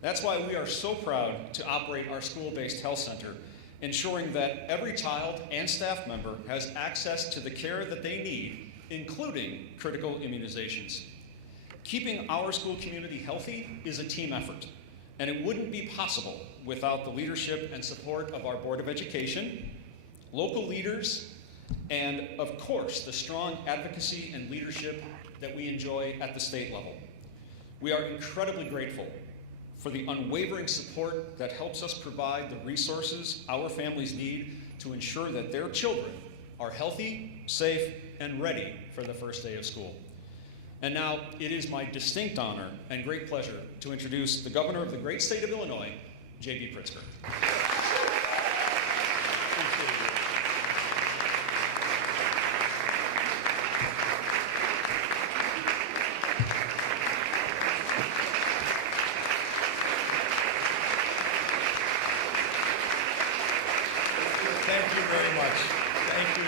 That's why we are so proud to operate our school-based health center, ensuring that every child and staff member has access to the care that they need, including critical immunizations. Keeping our school community healthy is a team effort, and it wouldn't be possible without the leadership and support of our Board of Education, local leaders, and of course, the strong advocacy and leadership that we enjoy at the state level. We are incredibly grateful for the unwavering support that helps us provide the resources our families need to ensure that their children are healthy, safe, and ready for the first day of school. And now, it is my distinct honor and great pleasure to introduce the Governor of the great state of Illinois, J.B. Pritzker. Thank you very much. Thank you.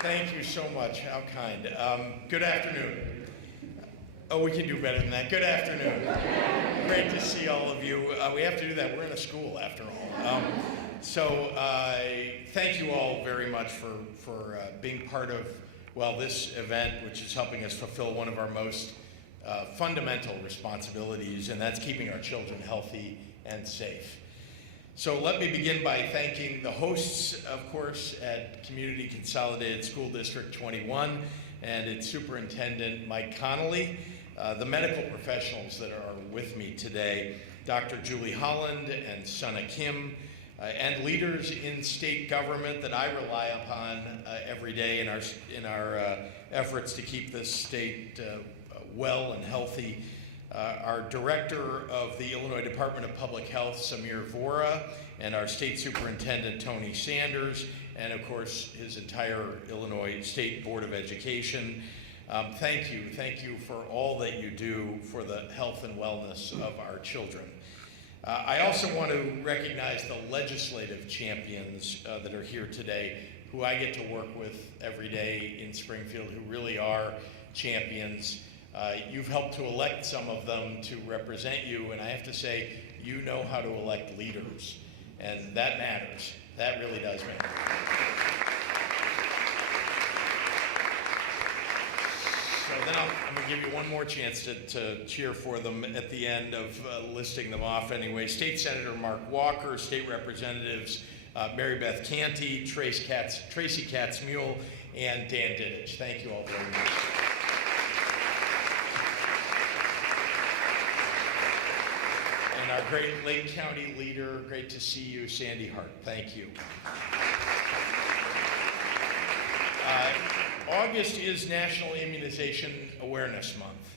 Thank you so much. How kind. Good afternoon. Oh, we can do better than that. Good afternoon. Great to see all of you. We have to do that. We're in a school after all. Thank you all very much for being part of, well, this event, which is helping us fulfill one of our most fundamental responsibilities, and that's keeping our children healthy and safe. So let me begin by thanking the hosts, of course, at Community Consolidated School District 21 and its Superintendent, Mike Connolly, the medical professionals that are with me today, Dr. Julie Holland and Sana Kim, and leaders in state government that I rely upon every day in our efforts to keep this state well and healthy. Our Director of the Illinois Department of Public Health, Samir Vora, and our State Superintendent, Tony Sanders, and of course, his entire Illinois State Board of Education. Thank you for all that you do for the health and wellness of our children. I also want to recognize the legislative champions that are here today, who I get to work with every day in Springfield, who really are champions. You've helped to elect some of them to represent you, and I have to say, you know how to elect leaders, and that matters. That really does matter. So then I'm going to give you one more chance to cheer for them at the end of listing them off anyway. State Senator Mark Walker, State Representatives Mary Beth Canty, Tracy Katz-Mule, and Dan Dittich. Thank you all very much. And our great Lake County leader, great to see you, Sandy Hart. Thank you. August is National Immunization Awareness Month,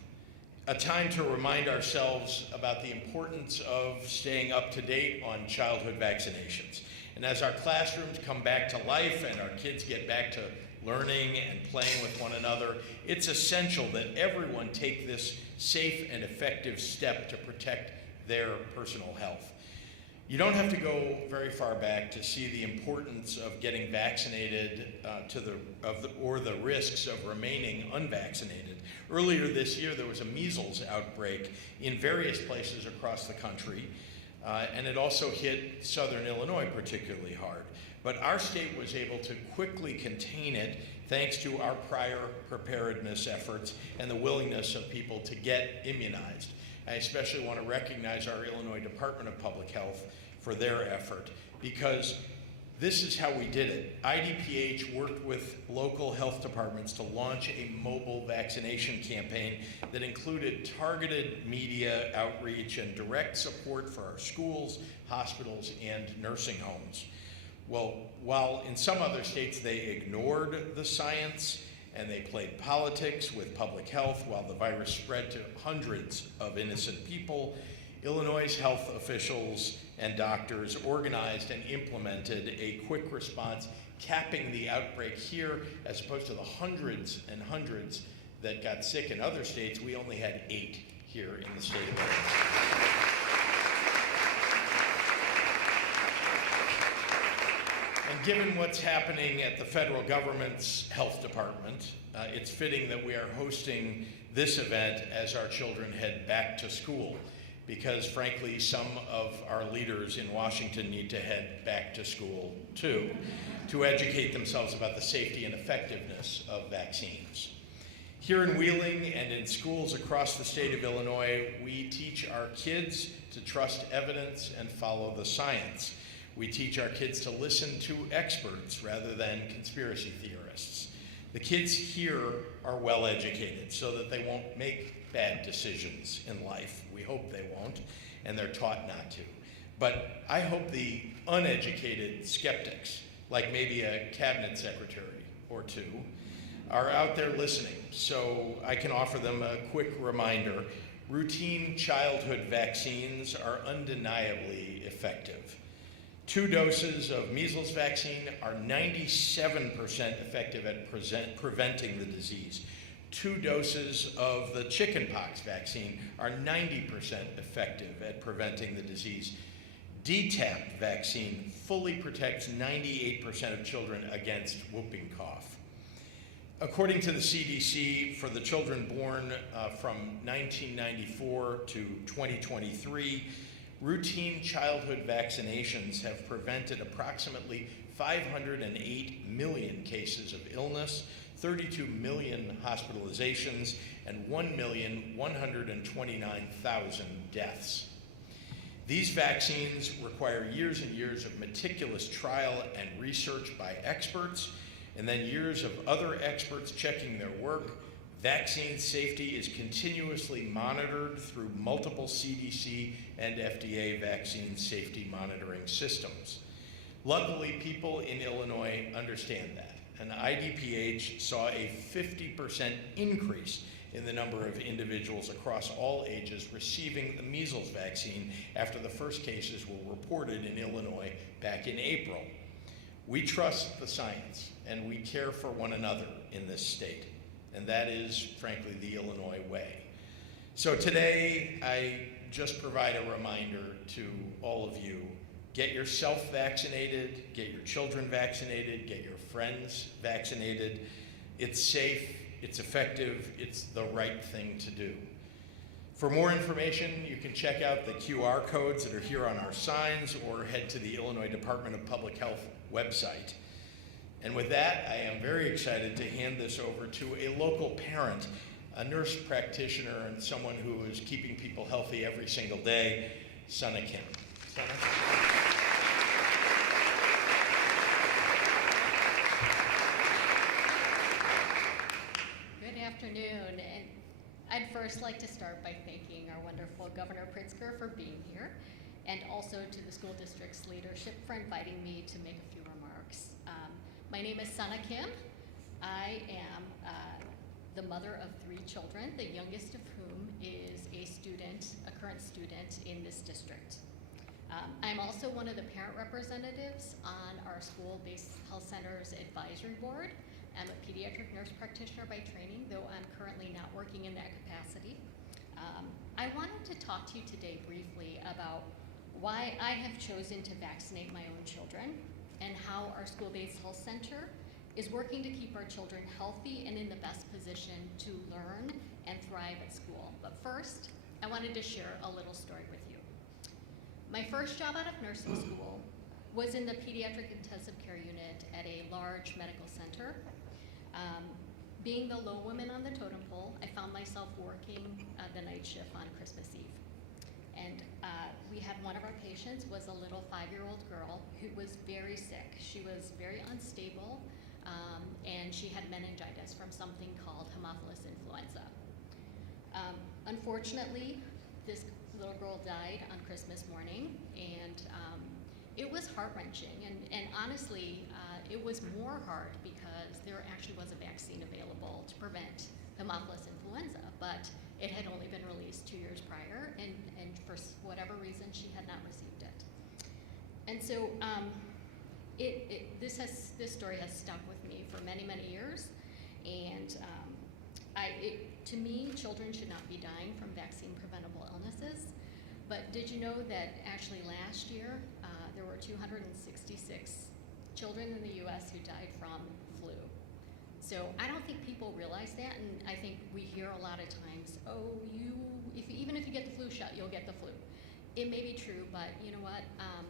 a time to remind ourselves about the importance of staying up to date on childhood vaccinations. And as our classrooms come back to life and our kids get back to learning and playing with one another, it's essential that everyone take this safe and effective step to protect their personal health. You don't have to go very far back to see the importance of getting vaccinated or the risks of remaining unvaccinated. Earlier this year, there was a measles outbreak in various places across the country, and it also hit southern Illinois particularly hard. But our state was able to quickly contain it thanks to our prior preparedness efforts and the willingness of people to get immunized. I especially want to recognize our Illinois Department of Public Health for their effort, because this is how we did it. IDPH worked with local health departments to launch a mobile vaccination campaign that included targeted media outreach and direct support for our schools, hospitals, and nursing homes. Well, while in some other states they ignored the science and they played politics with public health while the virus spread to hundreds of innocent people, Illinois' health officials and doctors organized and implemented a quick response, capping the outbreak here. As opposed to the hundreds and hundreds that got sick in other states, we only had 8 here in the state of Illinois. And given what's happening at the federal government's health department, it's fitting that we are hosting this event as our children head back to school. because frankly, some of our leaders in Washington need to head back to school too, to educate themselves about the safety and effectiveness of vaccines. Here in Wheeling and in schools across the state of Illinois, we teach our kids to trust evidence and follow the science. We teach our kids to listen to experts rather than conspiracy theorists. The kids here are well educated so that they won't make bad decisions in life. We hope they won't, and they're taught not to. But I hope the uneducated skeptics, like maybe a cabinet secretary or two, are out there listening, so I can offer them a quick reminder. Routine childhood vaccines are undeniably effective. 2 doses of measles vaccine are 97% effective at preventing the disease. 2 doses of the chickenpox vaccine are 90% effective at preventing the disease. DTaP vaccine fully protects 98% of children against whooping cough. According to the CDC, for the children born from 1994 to 2023, routine childhood vaccinations have prevented approximately 508 million cases of illness, 32 million hospitalizations, and 1,129,000 deaths. These vaccines require years and years of meticulous trial and research by experts, and then years of other experts checking their work. Vaccine safety is continuously monitored through multiple CDC and FDA vaccine safety monitoring systems. Luckily, people in Illinois understand that, and IDPH saw a 50% increase in the number of individuals across all ages receiving the measles vaccine after the first cases were reported in Illinois back in April. We trust the science, and we care for one another in this state. And that is, frankly, the Illinois way. So today, I just provide a reminder to all of you, get yourself vaccinated, get your children vaccinated, get your friends vaccinated. It's safe, it's effective, it's the right thing to do. For more information, you can check out the QR codes that are here on our signs or head to the Illinois Department of Public Health website. And with that, I am very excited to hand this over to a local parent, a nurse practitioner, and someone who is keeping people healthy every single day, Sana Kim. Sana? Good afternoon, and I'd first like to start by thanking our wonderful Governor Pritzker for being here, and also to the school district's leadership for inviting me to make a few remarks. My name is Sana Kim. I am the mother of 3 children, the youngest of whom is a current student in this district. I'm also one of the parent representatives on our school-based health center's advisory board. I'm a pediatric nurse practitioner by training, though I'm currently not working in that capacity. I wanted to talk to you today briefly about why I have chosen to vaccinate my own children and how our school-based health center is working to keep our children healthy and in the best position to learn and thrive at school. But first, I wanted to share a little story with you. My first job out of nursing school was in the pediatric intensive care unit at a large medical center. Being the low woman on the totem pole, I found myself working the night shift on Christmas Eve. And we had one of our patients was a little 5-year-old girl who was very sick. She was very unstable, and she had meningitis from something called Haemophilus influenza. Unfortunately, this little girl died on Christmas morning, and it was heart-wrenching. And honestly, it was more hard because there actually was a vaccine available to prevent Haemophilus influenza, but it had only been released 2 years prior, and for whatever reason, she had not received it. And so this story has stuck with me for many, many years, and to me, children should not be dying from vaccine-preventable illnesses. But did you know that actually last year, there were 266 children in the U.S. who died from flu? So I don't think people realize that, and I think we hear a lot of times, oh, even if you get the flu shot, you'll get the flu. It may be true, but you know what?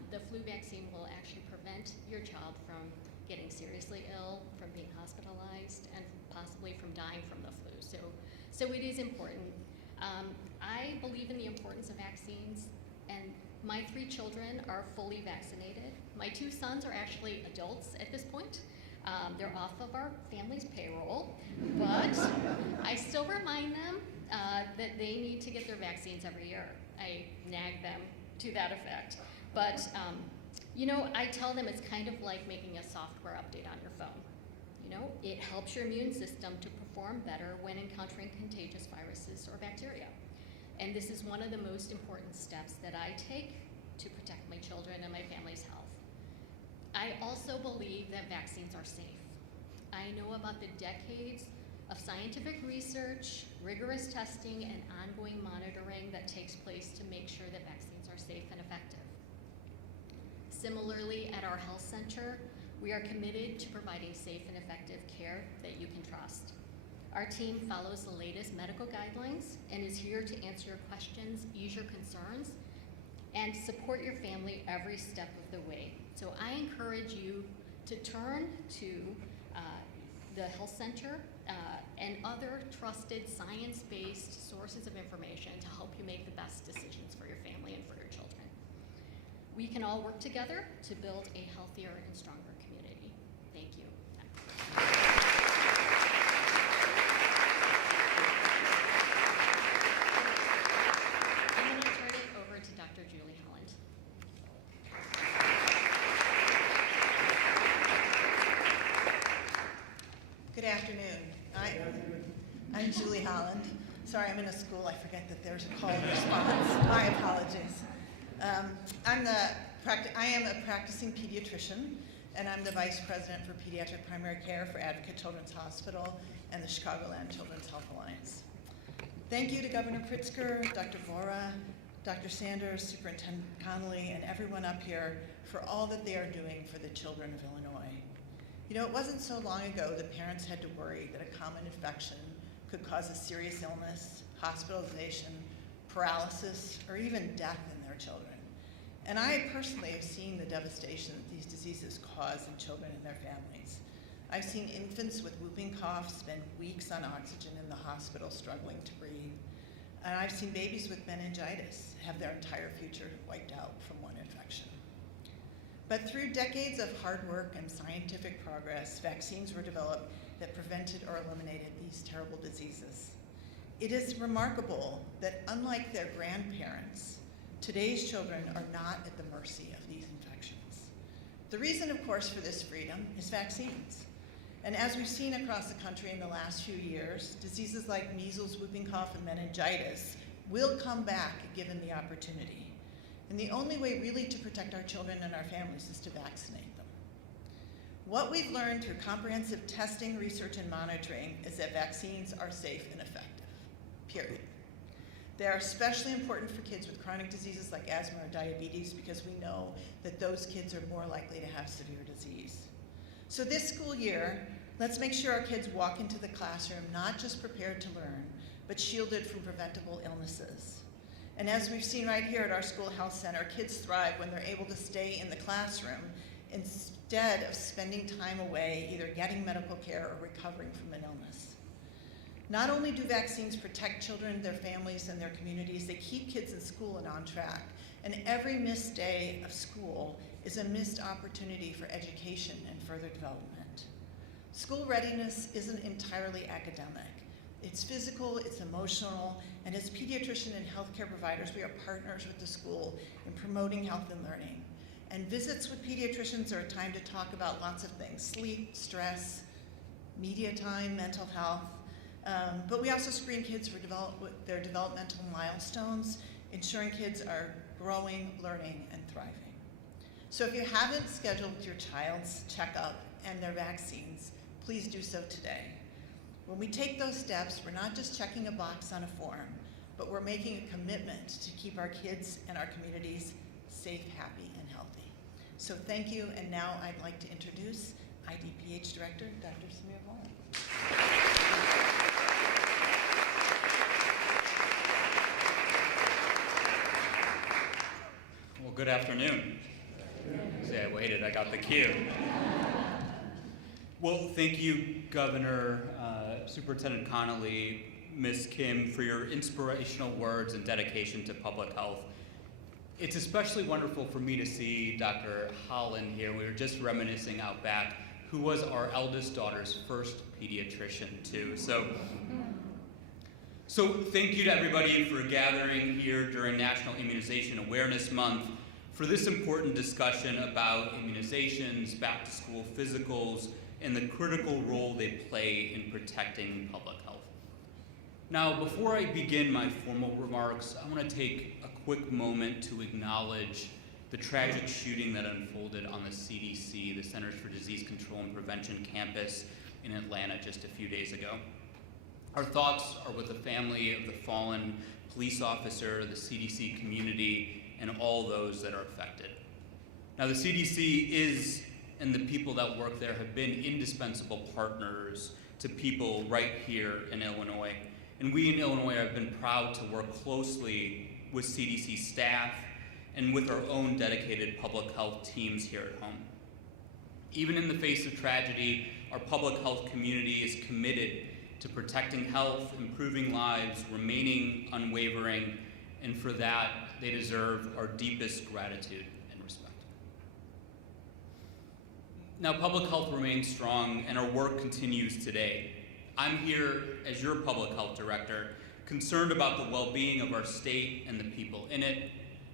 The flu vaccine will actually prevent your child from getting seriously ill, from being hospitalized, and possibly from dying from the flu. So it is important. I believe in the importance of vaccines, and my 3 children are fully vaccinated. My 2 sons are actually adults at this point. They're off of our family's payroll, but I still remind them that they need to get their vaccines every year. I nag them to that effect. But, you know, I tell them it's kind of like making a software update on your phone. You know, it helps your immune system to perform better when encountering contagious viruses or bacteria. And this is one of the most important steps that I take to protect my children and my family's health. I also believe that vaccines are safe. I know about the decades of scientific research, rigorous testing, and ongoing monitoring that takes place to make sure that vaccines are safe and effective. Similarly, at our health center, we are committed to providing safe and effective care that you can trust. Our team follows the latest medical guidelines and is here to answer your questions, ease your concerns, and support your family every step of the way. So I encourage you to turn to the health center and other trusted science-based sources of information to help you make the best decisions for your family and for your children. We can all work together to build a healthier and stronger community. Thank you. I'm going to turn it over to Dr. Julie Holland. Good afternoon. I'm Julie Holland. Sorry, I'm in a school. I forget that there's a call and response. My apologies. I am a practicing pediatrician, and I'm the Vice President for Pediatric Primary Care for Advocate Children's Hospital and the Chicagoland Children's Health Alliance. Thank you to Governor Pritzker, Dr. Vora, Dr. Sanders, Superintendent Connolly, and everyone up here for all that they are doing for the children of Illinois. You know, it wasn't so long ago that parents had to worry that a common infection could cause a serious illness, hospitalization, paralysis, or even death in their children. And I personally have seen the devastation that these diseases cause in children and their families. I've seen infants with whooping cough spend weeks on oxygen in the hospital struggling to breathe. And I've seen babies with meningitis have their entire future wiped out from one infection. But through decades of hard work and scientific progress, vaccines were developed that prevented or eliminated these terrible diseases. It is remarkable that unlike their grandparents, today's children are not at the mercy of these infections. The reason, of course, for this freedom is vaccines. And as we've seen across the country in the last few years, diseases like measles, whooping cough, and meningitis will come back given the opportunity. And the only way really to protect our children and our families is to vaccinate them. What we've learned through comprehensive testing, research, and monitoring is that vaccines are safe and effective, period. They are especially important for kids with chronic diseases like asthma or diabetes because we know that those kids are more likely to have severe disease. So this school year, let's make sure our kids walk into the classroom not just prepared to learn, but shielded from preventable illnesses. And as we've seen right here at our school health center, kids thrive when they're able to stay in the classroom instead of spending time away either getting medical care or recovering from an illness. Not only do vaccines protect children, their families, and their communities, they keep kids in school and on track. And every missed day of school is a missed opportunity for education and further development. School readiness isn't entirely academic. It's physical, it's emotional, and as pediatrician and healthcare providers, we are partners with the school in promoting health and learning. And visits with pediatricians are a time to talk about lots of things: sleep, stress, media time, mental health. But we also screen kids for their developmental milestones, ensuring kids are growing, learning, and thriving. So if you haven't scheduled your child's checkup and their vaccines, please do so today. When we take those steps, we're not just checking a box on a form, but we're making a commitment to keep our kids and our communities safe, happy, and healthy. So thank you, and now I'd like to introduce IDPH Director, Dr. Samir Vora. Well, good afternoon. See, I waited, I got the cue. Well, thank you, Governor, Superintendent Connolly, Ms. Kim, for your inspirational words and dedication to public health. It's especially wonderful for me to see Dr. Holland here. We were just reminiscing out back, who was our eldest daughter's first pediatrician, too. So thank you to everybody for gathering here during National Immunization Awareness Month for this important discussion about immunizations, back-to-school physicals, and the critical role they play in protecting public health. Now, before I begin my formal remarks, I want to take a quick moment to acknowledge the tragic shooting that unfolded on the CDC, the Centers for Disease Control and Prevention campus in Atlanta just a few days ago. Our thoughts are with the family of the fallen police officer, the CDC community, and all those that are affected. Now, the CDC is, and the people that work there have been indispensable partners to people right here in Illinois. And we in Illinois have been proud to work closely with CDC staff and with our own dedicated public health teams here at home. Even in the face of tragedy, our public health community is committed to protecting health, improving lives, remaining unwavering, and for that, they deserve our deepest gratitude and respect. Now, public health remains strong, and our work continues today. I'm here as your public health director, concerned about the well-being of our state and the people in it.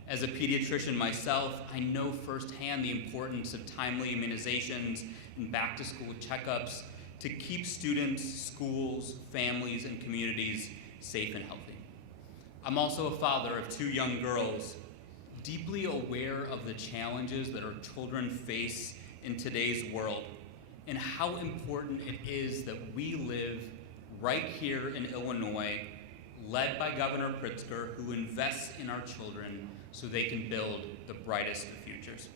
As a pediatrician myself, I know firsthand the importance of timely immunizations and back-to-school checkups to keep students, schools, families, and communities safe and healthy. I'm also a father of 2 young girls, deeply aware of the challenges that our children face in today's world, and how important it is that we live right here in Illinois, led by Governor Pritzker, who invests in our children so they can build the brightest of futures.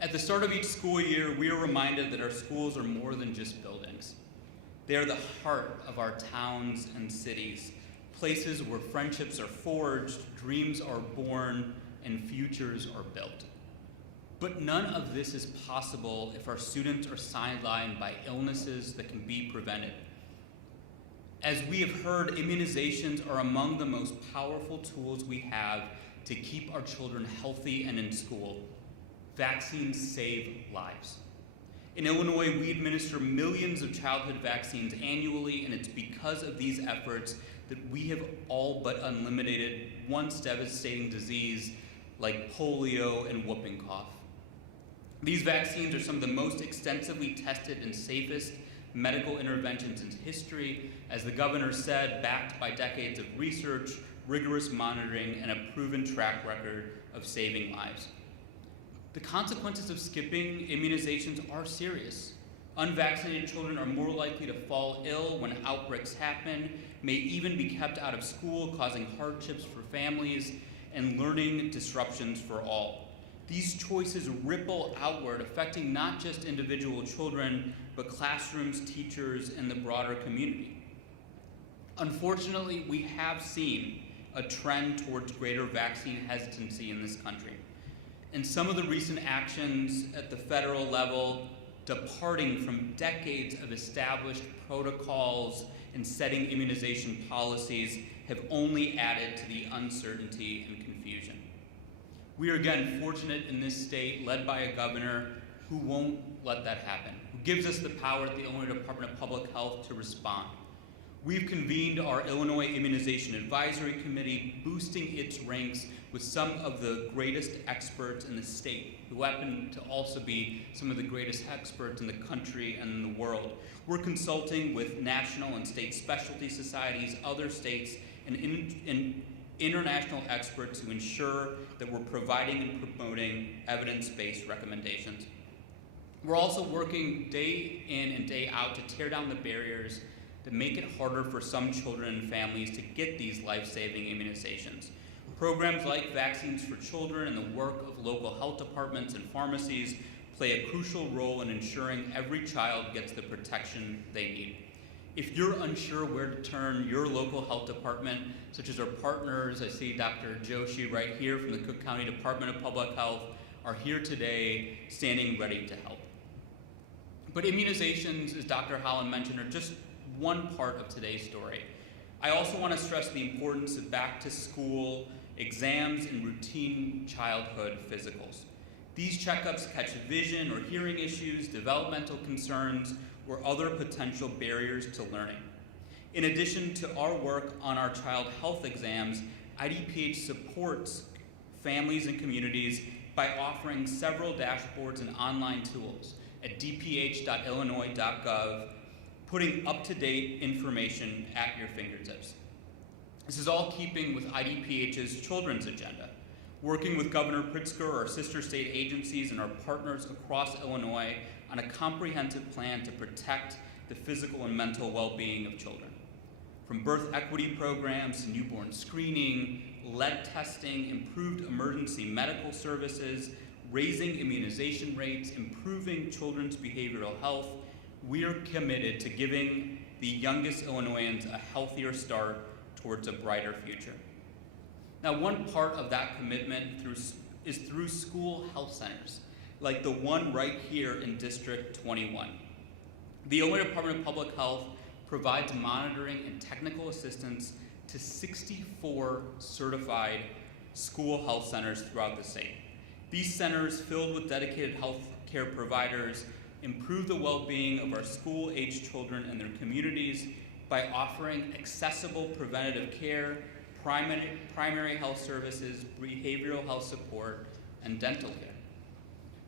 At the start of each school year, we are reminded that our schools are more than just buildings. They are the heart of our towns and cities, places where friendships are forged, dreams are born, and futures are built. But none of this is possible if our students are sidelined by illnesses that can be prevented. As we have heard, immunizations are among the most powerful tools we have to keep our children healthy and in school. Vaccines save lives. In Illinois, we administer millions of childhood vaccines annually, and it's because of these efforts that we have all but eliminated once devastating disease like polio and whooping cough. These vaccines are some of the most extensively tested and safest medical interventions in history, as the governor said, backed by decades of research, rigorous monitoring, and a proven track record of saving lives. The consequences of skipping immunizations are serious. Unvaccinated children are more likely to fall ill when outbreaks happen, may even be kept out of school, causing hardships for families and learning disruptions for all. These choices ripple outward, affecting not just individual children, but classrooms, teachers, and the broader community. Unfortunately, we have seen a trend towards greater vaccine hesitancy in this country. And some of the recent actions at the federal level, departing from decades of established protocols and setting immunization policies, have only added to the uncertainty and confusion. We are again fortunate in this state, led by a governor who won't let that happen, who gives us the power at the Illinois Department of Public Health to respond. We've convened our Illinois Immunization Advisory Committee, boosting its ranks with some of the greatest experts in the state, who happen to also be some of the greatest experts in the country and in the world. We're consulting with national and state specialty societies, other states, and international experts to ensure that we're providing and promoting evidence-based recommendations. We're also working day in and day out to tear down the barriers that make it harder for some children and families to get these life-saving immunizations. Programs like Vaccines for Children and the work of local health departments and pharmacies play a crucial role in ensuring every child gets the protection they need. If you're unsure where to turn, your local health department, such as our partners, I see Dr. Joshi right here from the Cook County Department of Public Health, are here today standing ready to help. But immunizations, as Dr. Holland mentioned, are just one part of today's story. I also want to stress the importance of back-to-school exams and routine childhood physicals. These checkups catch vision or hearing issues, developmental concerns, or other potential barriers to learning. In addition to our work on our child health exams, IDPH supports families and communities by offering several dashboards and online tools at dph.illinois.gov, putting up-to-date information at your fingertips. This is all keeping with IDPH's children's agenda, working with Governor Pritzker, our sister state agencies, and our partners across Illinois on a comprehensive plan to protect the physical and mental well-being of children. From birth equity programs to newborn screening, lead testing, improved emergency medical services, raising immunization rates, improving children's behavioral health, we're committed to giving the youngest Illinoisans a healthier start towards a brighter future. Now, one part of that commitment is through school health centers, like the one right here in District 21. The Illinois Department of Public Health provides monitoring and technical assistance to 64 certified school health centers throughout the state. These centers, filled with dedicated health care providers, improve the well-being of our school-aged children and their communities by offering accessible preventative care, primary health services, behavioral health support, and dental care.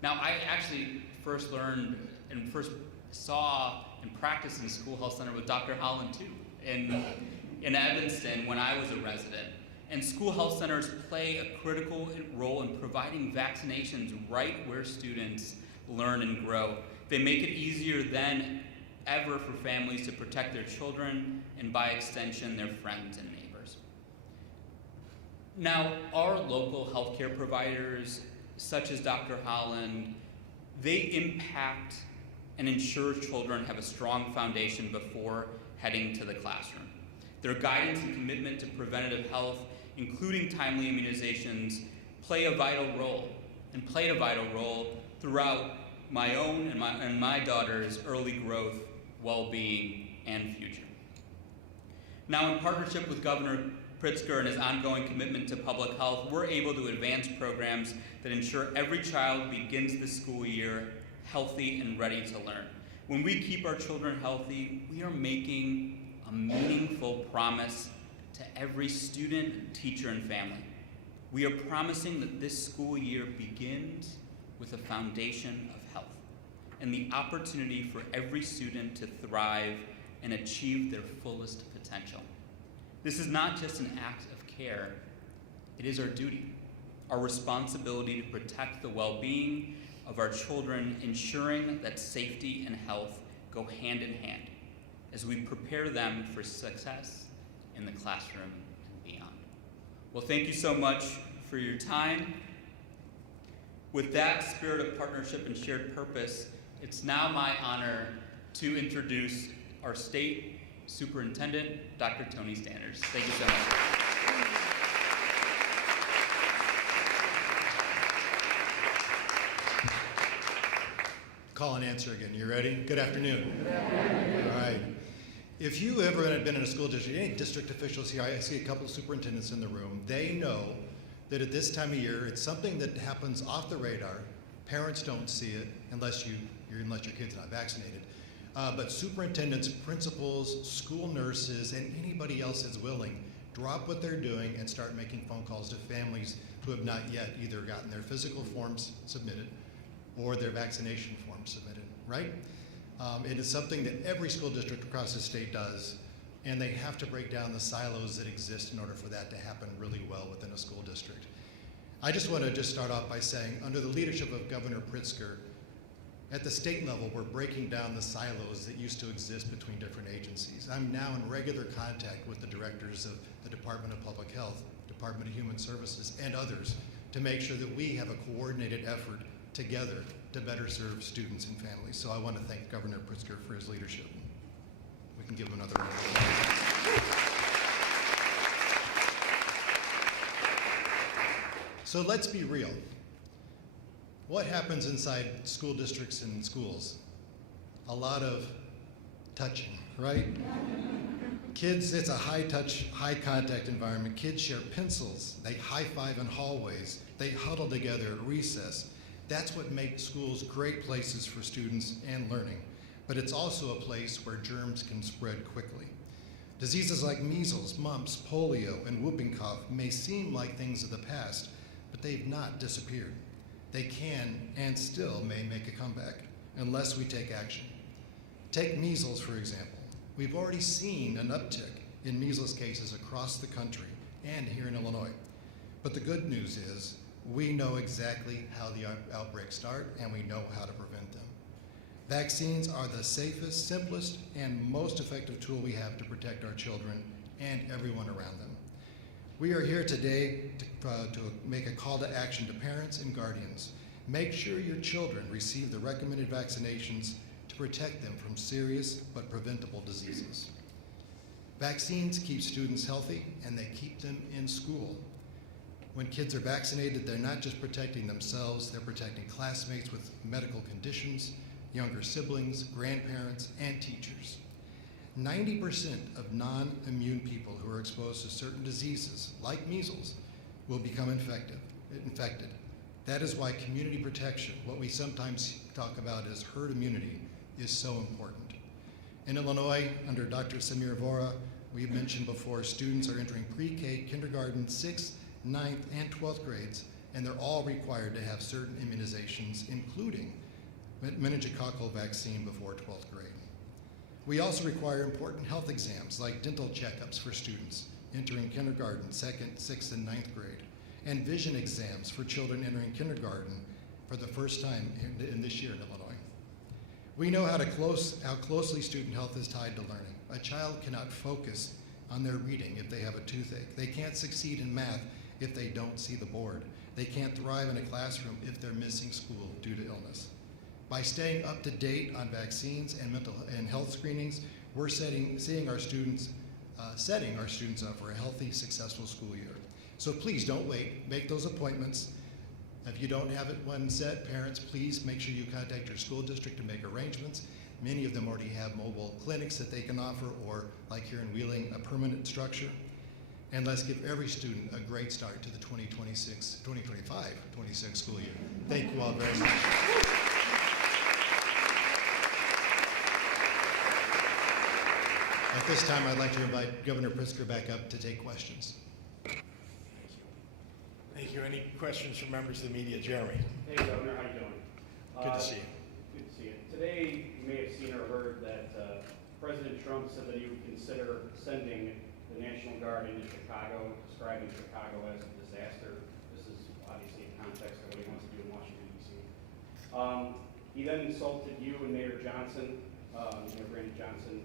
Now, I actually first learned and first saw and practiced in a school health center with Dr. Holland too, in Evanston when I was a resident. And school health centers play a critical role in providing vaccinations right where students learn and grow. They make it easier than ever for families to protect their children and, by extension, their friends and neighbors. Now, our local healthcare providers, such as Dr. Holland, they impact and ensure children have a strong foundation before heading to the classroom. Their guidance and commitment to preventative health, including timely immunizations, play a vital role and played a vital role throughout my own and my daughter's early growth, well-being, and future. Now, in partnership with Governor Pritzker and his ongoing commitment to public health, we're able to advance programs that ensure every child begins the school year healthy and ready to learn. When we keep our children healthy, we are making a meaningful promise to every student, teacher, and family. We are promising that this school year begins with a foundation of health and the opportunity for every student to thrive and achieve their fullest potential. This is not just an act of care, it is our duty, our responsibility to protect the well-being of our children, ensuring that safety and health go hand in hand as we prepare them for success in the classroom and beyond. Well, thank you so much for your time. With that spirit of partnership and shared purpose, it's now my honor to introduce our state superintendent, Dr. Tony Standers. Thank you so much. Call and answer again. You ready? Good afternoon. Good afternoon. All right. If you ever have been in a school district, any district officials here, I see a couple of superintendents in the room, they know that at this time of year, it's something that happens off the radar. Parents don't see it unless your kid's not vaccinated. But superintendents, principals, school nurses, and anybody else that's willing, drop what they're doing and start making phone calls to families who have not yet either gotten their physical forms submitted or their vaccination forms submitted, right? It is something that every school district across the state does, and they have to break down the silos that exist in order for that to happen really well within a school district. I just want to start off by saying, under the leadership of Governor Pritzker, at the state level, we're breaking down the silos that used to exist between different agencies. I'm now in regular contact with the directors of the Department of Public Health, Department of Human Services, and others to make sure that we have a coordinated effort together to better serve students and families. So I want to thank Governor Pritzker for his leadership. We can give him another round of applause. So let's be real. What happens inside school districts and schools? A lot of touching, right? Kids, it's a high touch, high contact environment. Kids share pencils, they high five in hallways, they huddle together at recess. That's what makes schools great places for students and learning. But it's also a place where germs can spread quickly. Diseases like measles, mumps, polio, and whooping cough may seem like things of the past, but they've not disappeared. They can and still may make a comeback unless we take action. Take measles, for example. We've already seen an uptick in measles cases across the country and here in Illinois. But the good news is we know exactly how the outbreaks start and we know how to prevent them. Vaccines are the safest, simplest, and most effective tool we have to protect our children and everyone around them. We are here today to make a call to action to parents and guardians. Make sure your children receive the recommended vaccinations to protect them from serious but preventable diseases. Vaccines keep students healthy and they keep them in school. When kids are vaccinated, they're not just protecting themselves, they're protecting classmates with medical conditions, younger siblings, grandparents, and teachers. 90% of non-immune people who are exposed to certain diseases, like measles, will become infected. That is why community protection, what we sometimes talk about as herd immunity, is so important. In Illinois, under Dr. Samir Vora, we've mentioned before, students are entering pre-K, kindergarten, 6th, 9th, and 12th grades, and they're all required to have certain immunizations, including meningococcal vaccine before 12th grade. We also require important health exams like dental checkups for students entering kindergarten, 2nd, 6th, and 9th grade, and vision exams for children entering kindergarten for the first time in this year in Illinois. We know how closely student health is tied to learning. A child cannot focus on their reading if they have a toothache. They can't succeed in math if they don't see the board. They can't thrive in a classroom if they're missing school due to illness. By staying up to date on vaccines and mental and health screenings, we're setting our students up for a healthy, successful school year. So please don't wait, make those appointments. If you don't have it one set, parents, please make sure you contact your school district to make arrangements. Many of them already have mobile clinics that they can offer, or like here in Wheeling, a permanent structure. And let's give every student a great start to the 2025-26 school year. Thank you all very much. At this time, I'd like to invite Governor Pritzker back up to take questions. Thank you. Any questions from members of the media? Jeremy. Hey, Governor, how you doing? Good to see you. Good to see you. Today, you may have seen or heard that President Trump said that he would consider sending the National Guard into Chicago, describing Chicago as a disaster. This is obviously in context of what he wants to do in Washington, D.C. He then insulted you and Mayor Johnson, Mayor Brandon Johnson.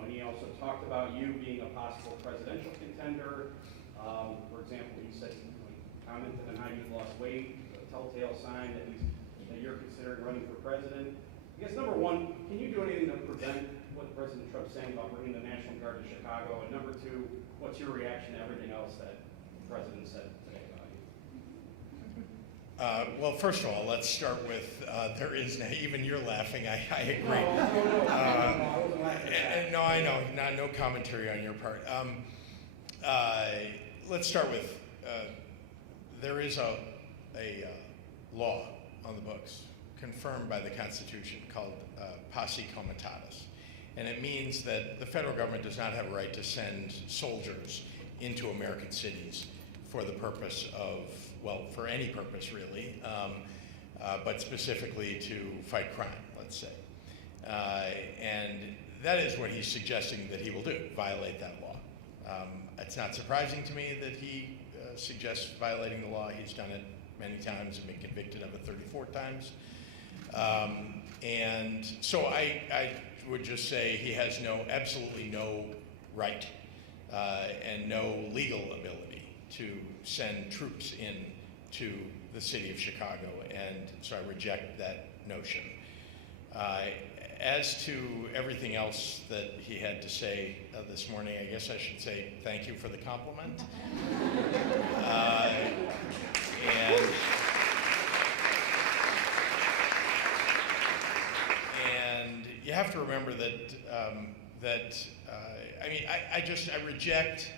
And he also talked about you being a possible presidential contender. For example, he said, he commented on how you've lost weight, a telltale sign that you're considering running for president. I guess number one, can you do anything to prevent what President Trump's saying about bringing the National Guard to Chicago? And number two, what's your reaction to everything else that the president said today about you? Well, first of all, let's start with there is no, even you're laughing. I agree. No, I know, no commentary on your part. Let's start with there is a law on the books confirmed by the Constitution called posse comitatus. And it means that the federal government does not have a right to send soldiers into American cities for the purpose of, well, for any purpose really, but specifically to fight crime, let's say. And that is what he's suggesting that he will do, violate that law. It's not surprising to me that he suggests violating the law. He's done it many times and been convicted of it 34 times. And so I would just say he has absolutely no right and no legal ability to send troops in to the city of Chicago, and so I reject that notion. As to everything else that he had to say this morning, I guess I should say thank you for the compliment. And you have to remember that I reject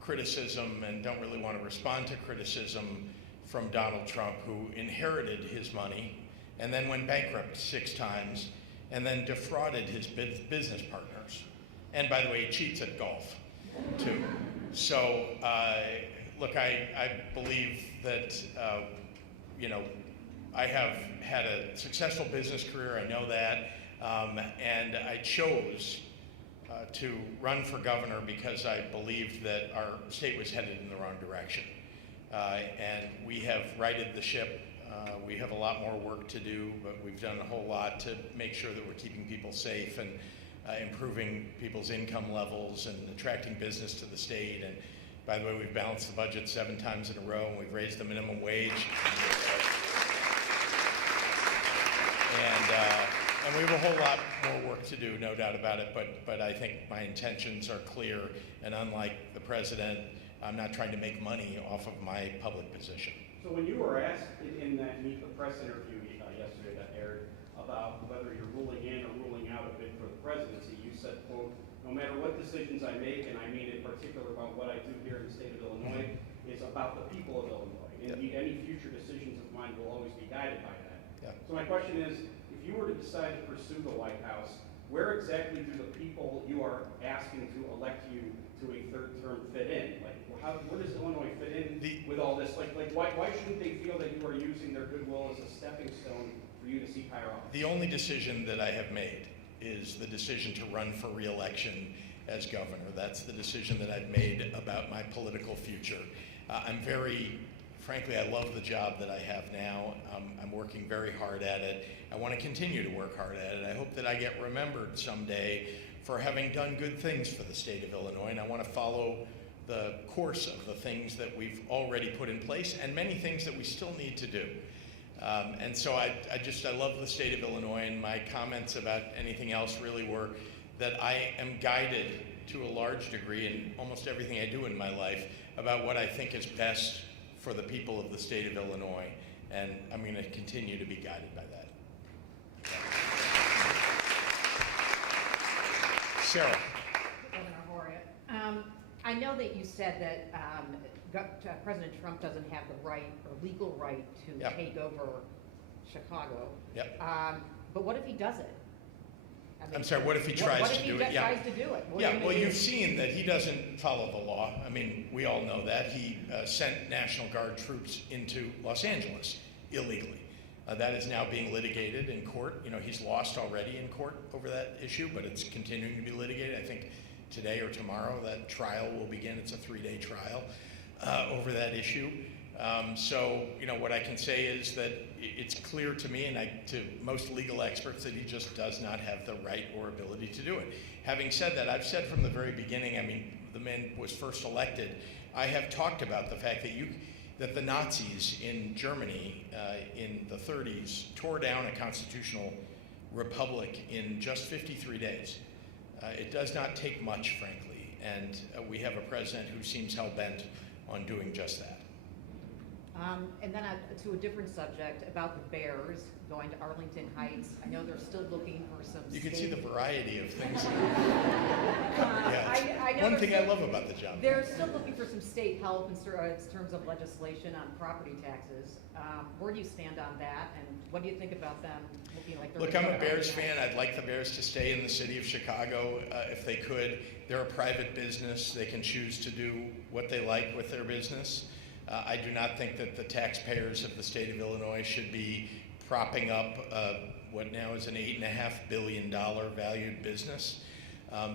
criticism and don't really want to respond to criticism from Donald Trump, who inherited his money and then went bankrupt 6 times and then defrauded his business partners. And by the way, he cheats at golf too. So look, I believe that I have had a successful business career, I know that, and I chose to run for governor because I believed that our state was headed in the wrong direction. And we have righted the ship. We have a lot more work to do, but we've done a whole lot to make sure that we're keeping people safe and improving people's income levels and attracting business to the state. And by the way, we've balanced the budget 7 times in a row, and we've raised the minimum wage. And we have a whole lot more work to do, no doubt about it, but I think my intentions are clear, and unlike the president, I'm not trying to make money off of my public position. So when you were asked in that Meet the Press interview yesterday that aired about whether you're ruling in or ruling out a bid for the presidency, you said, quote, "No matter what decisions I make," and I mean in particular about what I do here in the state of Illinois, it's about the people of Illinois. Indeed, any future decisions of mine will always be guided by that. Yep. So my question is, if you were to decide to pursue the White House, where exactly do the people you are asking to elect you to a 3rd term fit in? Like, where does Illinois fit in with all this? Like why shouldn't they feel that you are using their goodwill as a stepping stone for you to seek higher office? The only decision that I have made is the decision to run for re-election as governor. That's the decision that I've made about my political future. Frankly, I love the job that I have now. I'm working very hard at it. I want to continue to work hard at it. I hope that I get remembered someday for having done good things for the state of Illinois, and I want to follow the course of the things that we've already put in place and many things that we still need to do. And so I love the state of Illinois, and my comments about anything else really were that I am guided to a large degree in almost everything I do in my life about what I think is best for the people of the state of Illinois, and I'm going to continue to be guided by that. Sarah. Governor Horia, I know that you said that President Trump doesn't have the right or legal right to Yep. take over Chicago. Yep. But what if he does it? I mean, I'm sorry, what if he tries to do it? What if he tries to do it? What are you Yeah, gonna well, do? you've seen that he doesn't follow the law. I mean, we all know that. He sent National Guard troops into Los Angeles illegally. That is now being litigated in court. You know, he's lost already in court over that issue, but it's continuing to be litigated. I think today or tomorrow that trial will begin. It's a 3-day trial over that issue. So, you know, what I can say is that it's clear to me and to most legal experts that he just does not have the right or ability to do it. Having said that, I've said from the very beginning, I mean, the man was first elected, I have talked about the fact that the Nazis in Germany in the 30s tore down a constitutional republic in just 53 days. It does not take much, frankly, and we have a president who seems hell-bent on doing just that. And then to a different subject about the Bears going to Arlington Heights. I know they're still looking for some. You can see the variety of things. I know One they're thing I still- love about the job. They're still looking for some state help in terms of legislation on property taxes. Where do you stand on that, and what do you think about them looking like they're? Look, gonna I'm a go to Bears Arlington fan. I'd like the Bears to stay in the city of Chicago if they could. They're a private business. They can choose to do what they like with their business. I do not think that the taxpayers of the state of Illinois should be propping up what now is an $8.5 billion valued business.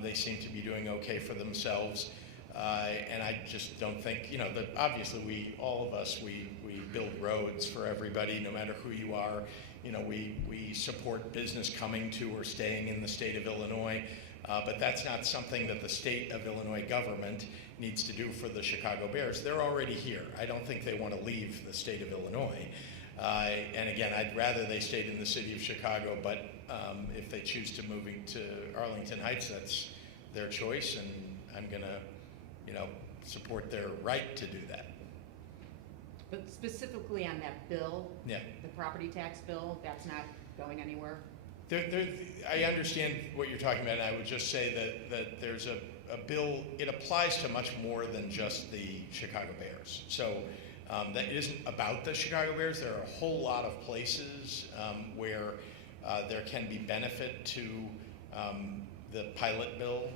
They seem to be doing okay for themselves. And I just don't think, you know, that obviously all of us, we build roads for everybody, no matter who you are. You know, we support business coming to or staying in the state of Illinois. But that's not something that the state of Illinois government needs to do for the Chicago Bears. They're already here. I don't think they want to leave the state of Illinois. And again, I'd rather they stayed in the city of Chicago, but if they choose to moving to Arlington Heights, that's their choice, and I'm gonna, support their right to do that. But specifically on that bill, Yeah. the property tax bill, that's not going anywhere? I understand what you're talking about, and I would just say that there's a bill, it applies to much more than just the Chicago Bears. So that isn't about the Chicago Bears. There are a whole lot of places where there can be benefit to the pilot bill.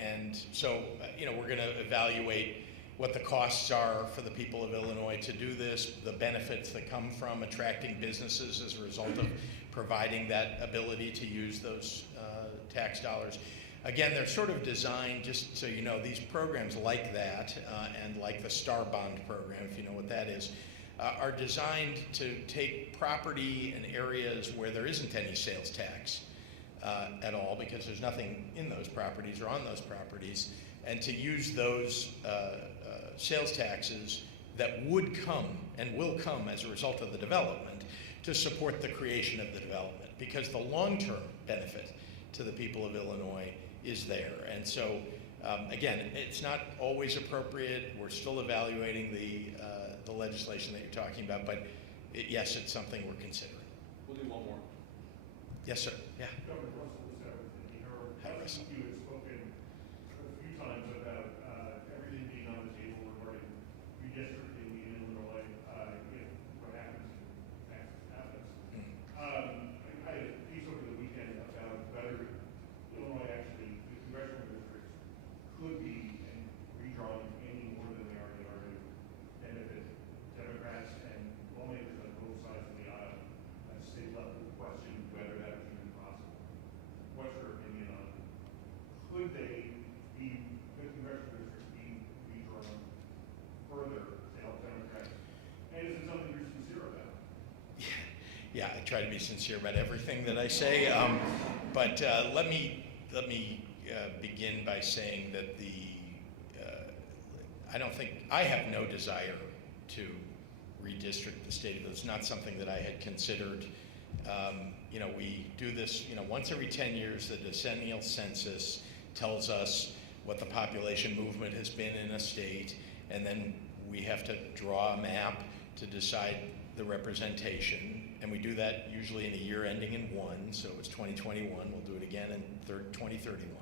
And so, we're going to evaluate what the costs are for the people of Illinois to do this, the benefits that come from attracting businesses as a result of providing that ability to use those tax dollars. Again, they're sort of designed, just so you know, these programs like that and like the Star Bond program, if you know what that is, are designed to take property in areas where there isn't any sales tax at all, because there's nothing in those properties or on those properties, and to use those sales taxes that would come and will come as a result of the development to support the creation of the development, because the long-term benefit to the people of Illinois is there. And so, again, it's not always appropriate. We're still evaluating the legislation that you're talking about, but yes, it's something we're considering. We'll do one more. Yes, sir. Yeah. Governor Russell was there with me. Hi, Russell. You had spoken a few times about everything being on the table regarding redistricting in Illinois if what happens in Texas happens. I had a piece over the weekend about whether Illinois actually, the congressional districts, could be redrawn any more than they already are to benefit Democrats and lawmakers on both sides of the aisle at the state level question whether that was even possible. What's your opinion on could they be, the congressional districts be redrawn further to help Democrats? And is it something you're sincere about? Yeah, I try to be sincere about everything that I say, but let me begin by saying that I have no desire to redistrict the state. It's not something that I had considered. We do this, once every 10 years, the decennial census tells us what the population movement has been in a state, and then we have to draw a map to decide the representation, and we do that usually in a year ending in 1, so it's 2021, we'll do it again in 2031.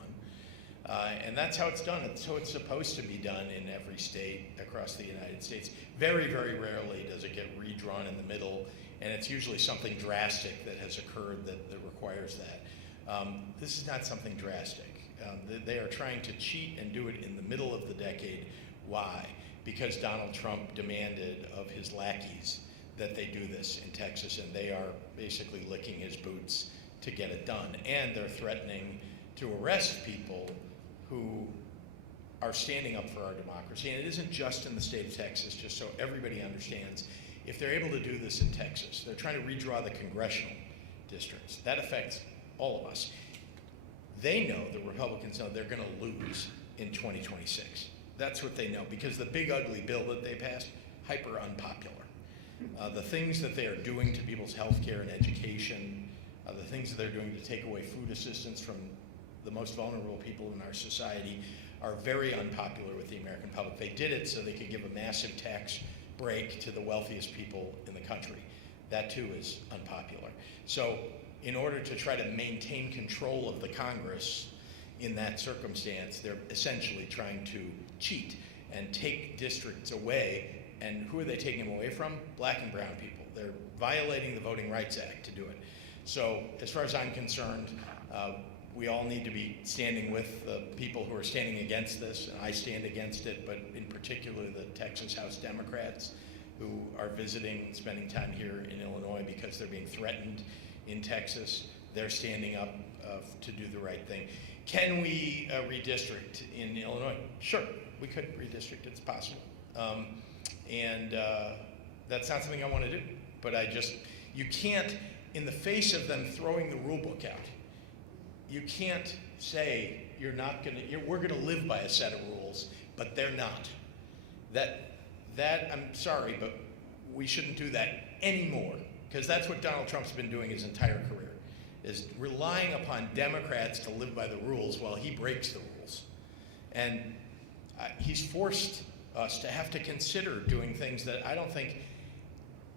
And that's how it's done. So it's supposed to be done in every state across the United States. Very, very rarely does it get redrawn in the middle, and it's usually something drastic that has occurred that requires that. This is not something drastic. They are trying to cheat and do it in the middle of the decade. Why? Because Donald Trump demanded of his lackeys that they do this in Texas, and they are basically licking his boots to get it done. And they're threatening to arrest people who are standing up for our democracy. And it isn't just in the state of Texas, just so everybody understands. If they're able to do this in Texas, they're trying to redraw the congressional districts. That affects all of us. They know, the Republicans know, they're going to lose in 2026. That's what they know, because the big ugly bill that they passed, hyper unpopular. The things that they are doing to people's health care and education, the things that they're doing to take away food assistance from the most vulnerable people in our society are very unpopular with the American public. They did it so they could give a massive tax break to the wealthiest people in the country. That too is unpopular. So in order to try to maintain control of the Congress in that circumstance, they're essentially trying to cheat and take districts away. And who are they taking them away from? Black and brown people. They're violating the Voting Rights Act to do it. So as far as I'm concerned, we all need to be standing with the people who are standing against this, and I stand against it, but in particular the Texas House Democrats who are visiting and spending time here in Illinois because they're being threatened in Texas. They're standing up to do the right thing. Can we redistrict in Illinois? Sure, we could redistrict, it's possible. And that's not something I want to do, but you can't, in the face of them throwing the rule book out, you can't say we're going to live by a set of rules, but they're not. I'm sorry, but we shouldn't do that anymore, because that's what Donald Trump's been doing his entire career, is relying upon Democrats to live by the rules while he breaks the rules. And he's forced us to have to consider doing things that I don't think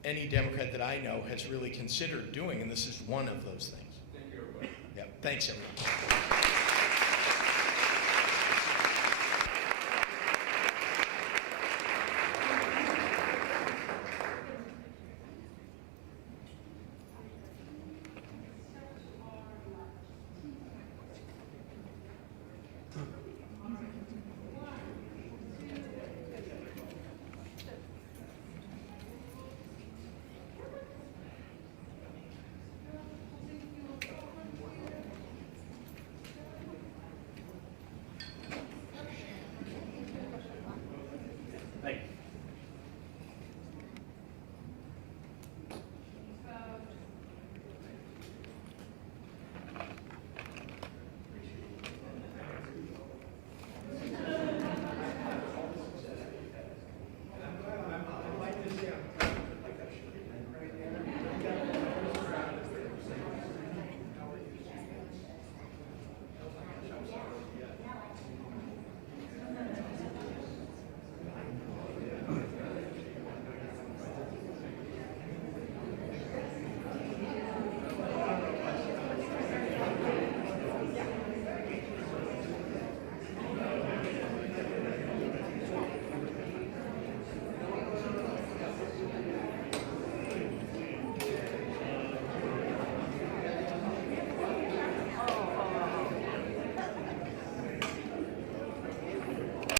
any Democrat that I know has really considered doing, and this is one of those things. Thank you, everybody. Yeah, thanks, everyone.